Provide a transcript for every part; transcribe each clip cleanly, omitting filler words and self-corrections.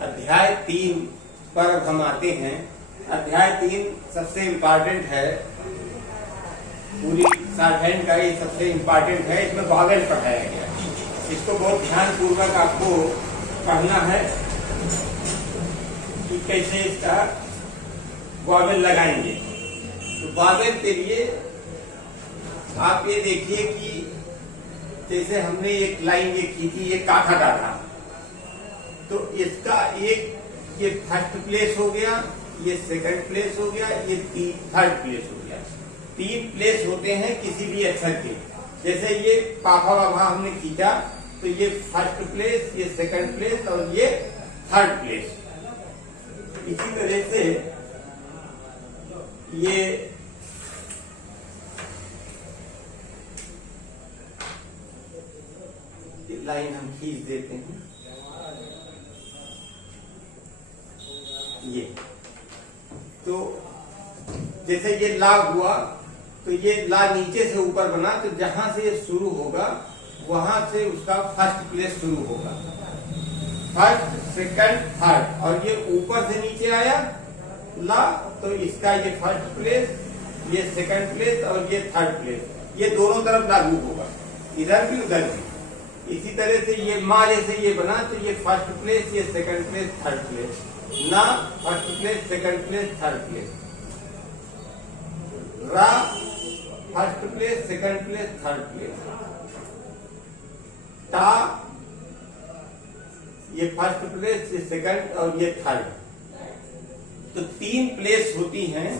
अध्याय 3 पर हम आते हैं। अध्याय 3 सबसे इम्पोर्टेंट है, पूरी शॉर्टहैंड का ये सबसे इम्पोर्टेंट है। इसमें वॉवेल पढ़ाया गया, इसको बहुत ध्यान पूर्वक आपको पढ़ना है कि कैसे इसका वॉवेल लगाएंगे। तो वॉवेल के लिए आप ये देखिए कि जैसे हमने एक लाइन ये की थी, ये काथा डाला, तो इसका एक ये फर्स्ट प्लेस हो गया, ये सेकंड प्लेस हो गया, ये थर्ड प्लेस हो गया। 3 प्लेस होते हैं किसी भी अक्षर के। जैसे ये पापा बाबा हमने खींचा तो ये फर्स्ट प्लेस, ये सेकंड प्लेस और ये थर्ड प्लेस। इसी तरह से ये लाइन हम खींच देते हैं। ये तो जैसे ये ला हुआ तो ये ला नीचे से ऊपर बना, तो जहां से ये शुरू होगा वहां से उसका फर्स्ट प्लेस शुरू होगा। फर्स्ट, सेकंड, थर्ड, और ये ऊपर से नीचे आया ला, तो इसका ये फर्स्ट प्लेस, ये सेकंड प्लेस और ये थर्ड प्लेस, ये दोनों तरफ लागू होगा, इधर भी उधर भी। इसी तरह से ये माँ जैसे ये बना, तो ये फर्स्ट प्लेस, ये सेकंड प्लेस, थर्ड प्लेस। ना first place, second place, third place. रा first place, second place, third place. टा ये फर्स्ट प्लेस, ये सेकंड और ये थर्ड। तो 3 प्लेस होती हैं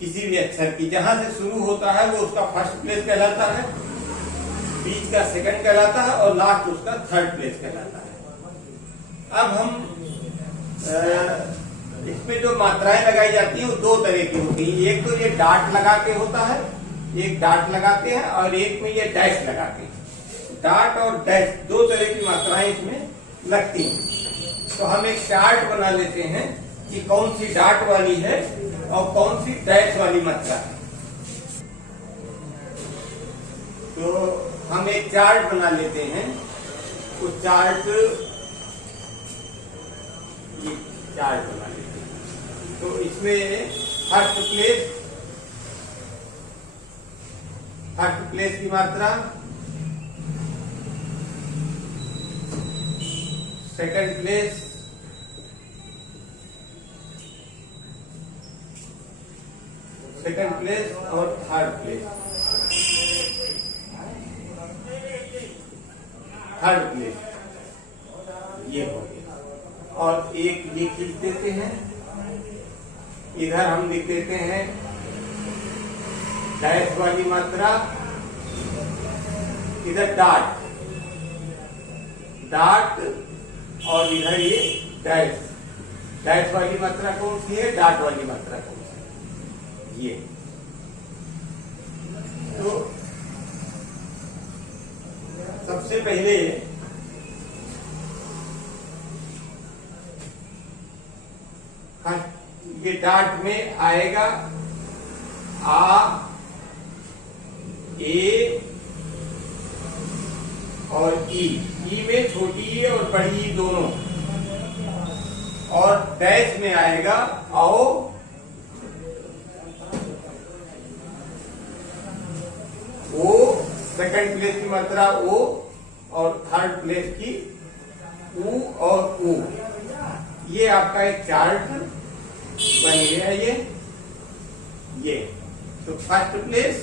किसी भी अक्षर की। जहां से शुरू होता है वो उसका फर्स्ट प्लेस कहलाता है, बीच का सेकंड कहलाता है और लास्ट उसका थर्ड प्लेस कहलाता है। अब हम इसमें जो मात्राएं लगाई जाती हैं वो 2 तरह की होती है। एक तो ये डाट लगा के होता है, एक डाट लगाते हैं और एक में ये डैश लगाते हैं। डाट और डैश 2 तरह की मात्राएं इसमें लगती हैं। तो हम एक चार्ट बना लेते हैं कि कौन सी डाट वाली है और कौन सी डैश वाली मात्रा है। तो हम एक चार्ट बना लेते हैं। उस चार्ट बना लेते हैं। तो इसमें फर्स्ट प्लेस की मात्रा, सेकंड प्लेस, और थर्ड प्लेस। ये हो गया। और एक ये खींच देते हैं, इधर हम लिख देते हैं डैश वाली मात्रा, इधर डाट और इधर ये डैश। डैश वाली मात्रा कौन सी है, डाट वाली मात्रा कौन सी है, ये। तो सबसे पहले ये डाट में आएगा आ, ए और ई। ई में छोटी ई और बड़ी ई दोनों। और डैश में आएगा आओ, ओ, सेकंड प्लेस की मात्रा ओ और थर्ड प्लेस की ऊ और ऊ। ये आपका एक चार्ट बन गया। ये तो फर्स्ट प्लेस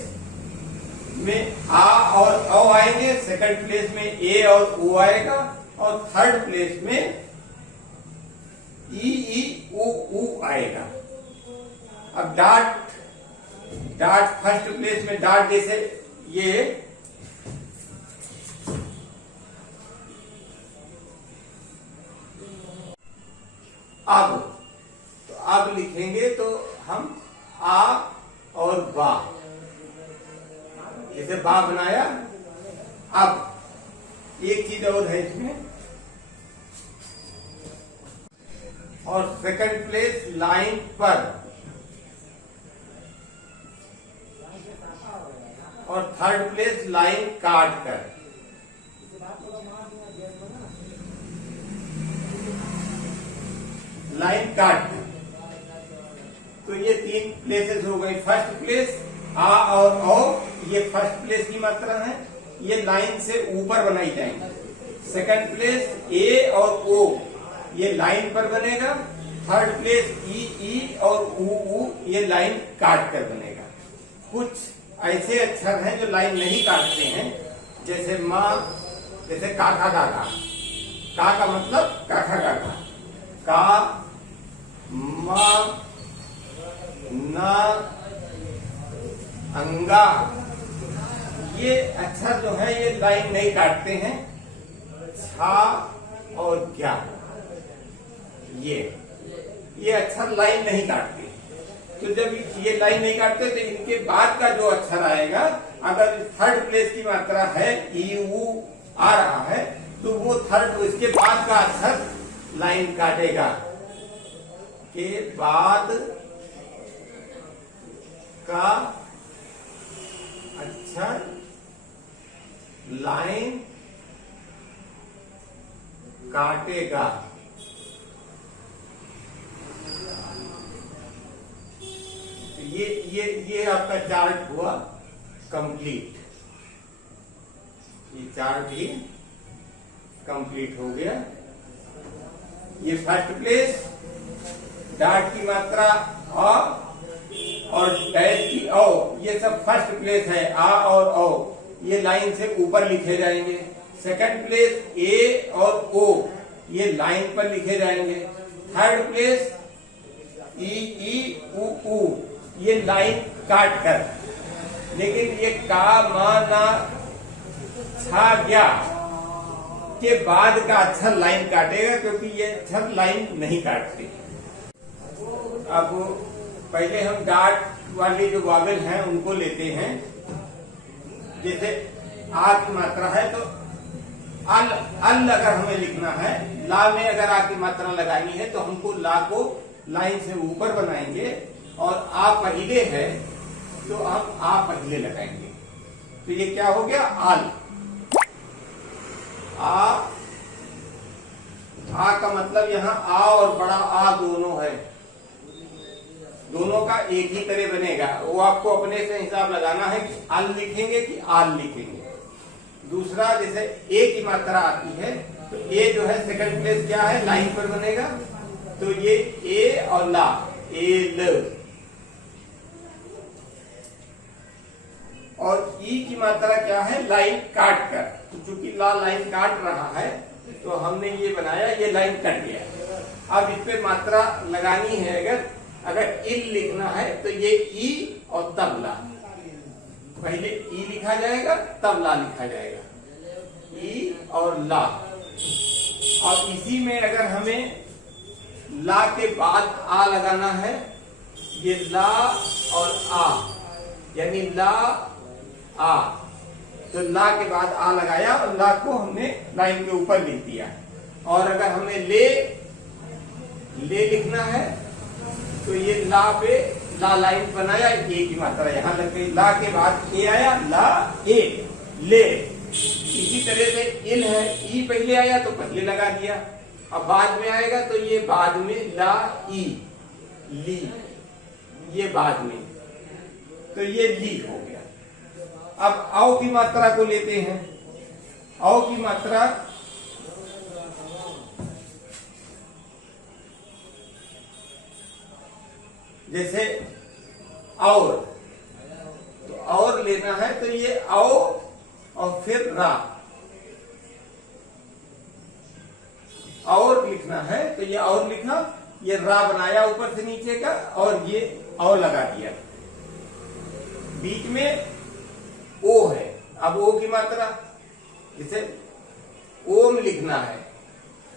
में आ और औ आएंगे, सेकंड प्लेस में ए और ऊ आएगा और थर्ड प्लेस में ई ऊ आएगा। अब डाट फर्स्ट प्लेस में डाट, जैसे ये अब लिखेंगे तो हम आ और बा, जैसे बा बनाया। अब एक चीज और है इसमें, और सेकंड प्लेस लाइन पर और थर्ड प्लेस लाइन काट कर। लाइन काट कर। तो ये 3 प्लेसेस हो गई। फर्स्ट प्लेस आ और औ, ये फर्स्ट प्लेस की मात्रा है, ये लाइन से ऊपर बनाई जाएंगी। सेकंड प्लेस ए और ओ, ये लाइन पर बनेगा। थर्ड प्लेस ई और ऊ, ये लाइन काट कर बनेगा। कुछ ऐसे अक्षर हैं जो लाइन नहीं काटते हैं, जैसे माँ, जैसे काका काका। का का मतलब काका काका। का, मा, ना, अंगा, ये अक्षर जो है ये लाइन नहीं काटते हैं। छा और क्या, ये अक्षर लाइन नहीं काटते। तो जब ये लाइन नहीं काटते तो इनके बाद का जो अक्षर आएगा, अगर थर्ड प्लेस की मात्रा है ई ऊ आ रहा है, तो वो थर्ड, इसके बाद का अक्षर लाइन काटेगा। के बाद का अक्षर लाइन काटेगा। ये आपका चार्ट हुआ कंप्लीट। ये चार्ट ही कंप्लीट हो गया। ये फर्स्ट प्लेस, डाट की मात्रा अ और डैश की औ, ये सब फर्स्ट प्लेस है। आ और औ ये लाइन से ऊपर लिखे जाएंगे। सेकंड प्लेस ए और ओ, ये लाइन पर लिखे जाएंगे। थर्ड प्लेस ई ऊ, ये लाइन काट कर। लेकिन ये का, मा, ना, छा, ज्ञा के बाद का अक्षर लाइन काटेगा, क्योंकि ये अक्षर लाइन नहीं काटते। अब पहले हम डाट वाली जो वावेल हैं उनको लेते हैं। जैसे आ की मात्रा है तो अल अगर हमें लिखना है, ला में अगर आ की मात्रा लगानी है तो हमको ला को लाइन से ऊपर बनाएंगे, और आ पहले है तो हम आ पहले लगाएंगे। तो ये क्या हो गया, आल। आ का मतलब यहाँ आ और बड़ा आ दोनों है, दोनों का एक ही तरह बनेगा। वो आपको अपने से हिसाब लगाना है कि अल लिखेंगे कि आल लिखेंगे। दूसरा, जैसे ए की मात्रा आती है तो ए जो है सेकंड प्लेस क्या है, लाइन पर बनेगा। तो ये ए और ला, ए ल। और ई की मात्रा क्या है, लाइन काट कर। तो चूंकि ला लाइन काट रहा है तो हमने ये बनाया, ये लाइन कट गया। अब इस पे मात्रा लगानी है, अगर इल लिखना है तो ये ई और तब ला, पहले ई लिखा जाएगा तब ला लिखा जाएगा, ई और ला। और इसी में अगर हमें ला के बाद आ लगाना है, ये ला और आ, यानी ला आ, तो ला के बाद आ लगाया और ला को हमने लाइन के ऊपर लिख दिया। और अगर हमें ले लिखना है तो ये ला पे ला लाइन बनाया, ए की मात्रा यहां लग गई। ला के बाद ए आया, ला ए, ले। इसी तरह से इल है, ई पहले आया तो पहले लगा दिया, अब बाद में आएगा तो ये बाद में ला ई, ली, ये बाद में, तो ये ली हो गया। अब औ की मात्रा को लेते हैं। औ की मात्रा जैसे और, तो और लेना है तो ये औ और फिर रा। और लिखना है तो ये और लिखा, ये रा बनाया ऊपर से नीचे का, और ये औ लगा दिया। बीच में ओ है। अब ओ की मात्रा, जैसे ओम लिखना है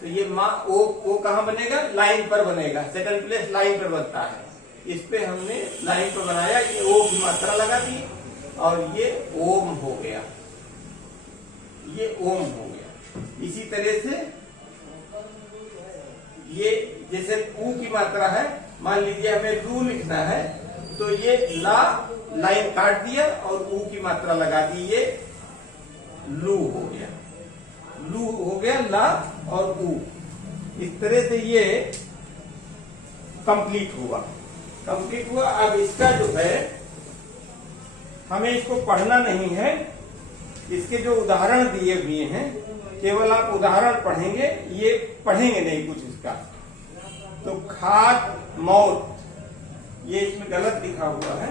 तो ये माँ ओ कहां बनेगा, लाइन पर बनेगा। सेकंड प्लेस लाइन पर बनता है। इस पे हमने लाइन पर बनाया, ये ओ की मात्रा लगा दी और ये ओम हो गया, ये ओम हो गया। इसी तरह से ये जैसे ऊ की मात्रा है, मान लीजिए हमें लू लिखना है तो ये ला लाइन काट दिया और ऊ की मात्रा लगा दी, ये लू हो गया, लू हो गया ला और ऊ। इस तरह से ये कंप्लीट हुआ। अब इसका जो है हमें इसको पढ़ना नहीं है, इसके जो उदाहरण दिए हुए हैं केवल आप उदाहरण पढ़ेंगे, ये पढ़ेंगे नहीं कुछ इसका। तो खाद मौत, ये इसमें गलत लिखा हुआ है,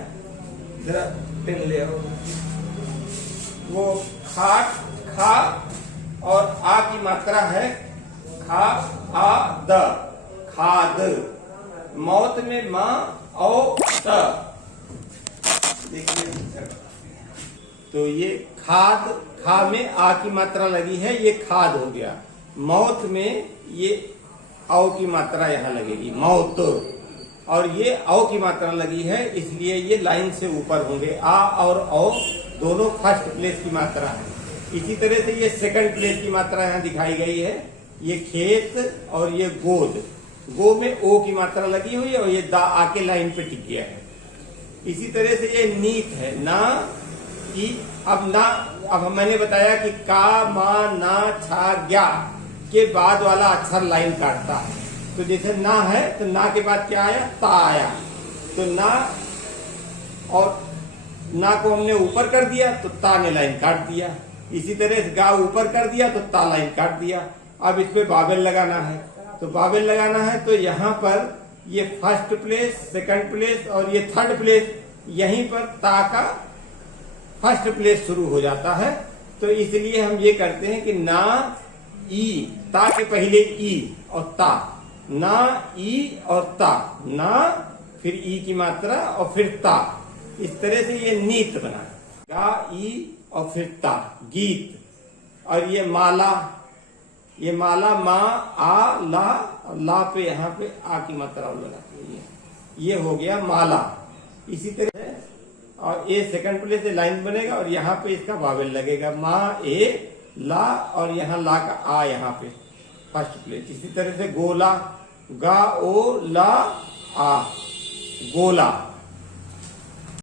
जरा पेन ले आओ। वो खाद खा और आ की मात्रा है खा आ द, खाद। मौत में मां औ त, देखिए। तो ये खाद, खा में आ की मात्रा लगी है, ये खाद हो गया। मौत में ये औ की मात्रा यहाँ लगेगी, मौत। और ये औ की मात्रा लगी है, इसलिए ये लाइन से ऊपर होंगे। आ और औ दोनों फर्स्ट प्लेस की मात्रा है। इसी तरह से ये सेकंड प्लेस की मात्रा यहाँ दिखाई गई है। ये खेत और ये गोद, गो में ओ की मात्रा लगी हुई है और ये दा आके लाइन पे टिक गया है। इसी तरह से ये नीत है, ना ई। अब मैंने बताया कि का मा ना छा ज्ञा के बाद वाला अक्षर लाइन काटता है। तो जैसे ना है तो ना के बाद क्या आया, ता आया। तो ना और ना को हमने ऊपर कर दिया तो ता ने लाइन काट दिया। इसी तरह से गा ऊपर कर दिया तो ता लाइन काट दिया। अब इस पे बाबेल लगाना है, तो बाबेल लगाना है तो यहाँ पर ये फर्स्ट प्लेस, सेकंड प्लेस और ये थर्ड प्लेस, यहीं पर ता का फर्स्ट प्लेस शुरू हो जाता है। तो इसलिए हम ये करते हैं कि ना ई, ता के पहले ई और ता, ना ई और ता, ना फिर ई की मात्रा और फिर ता। इस तरह से ये नीत बना, गा ई और फिर ता, गीत। और ये माला, ये माला मा आ ला, और ला पे यहाँ पे आ की मात्रा लगाते हैं, ये हो गया माला। इसी तरह से और ए सेकंड प्लेस से लाइन बनेगा और यहाँ पे इसका वावेल लगेगा, मा ए ला, और यहाँ ला का आ यहाँ पे फर्स्ट प्लेस। इसी तरह से गोला, गा ओ ला आ, गोला।